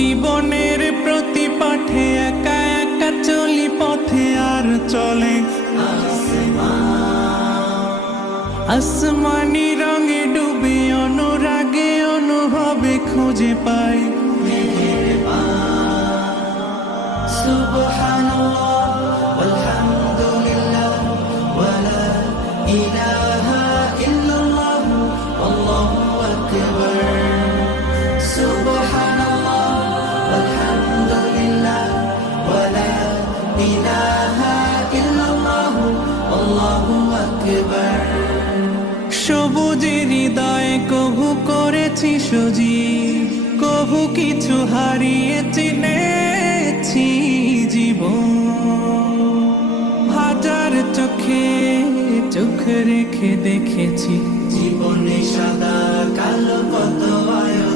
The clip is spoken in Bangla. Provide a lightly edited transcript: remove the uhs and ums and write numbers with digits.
জীবনের প্রতি পাঠে একা একা চলি পথে আর চলে আসমানি রঙে ডুবে অনুরাগে অনুভবে খুঁজে পাই সুবহানাল্লাহ ওয়ালহামদুলিল্লাহ ওয়ালা ইলাহা ইল্লাল্লাহ আল্লাহু আকবার সুবহানাল্লাহ ওয়ালহামদুলিল্লাহ ওয়ালা ইলাহা ইল্লাল্লাহ আল্লাহু আকবার সবুজের হৃদয়ে কভু করেছি সজীব কভু কিছু হারিয়ে চিনেছি জীবন হাজার চোখে চোখ রেখে দেখেছি জীবনে সাদা কালো কত আয়ো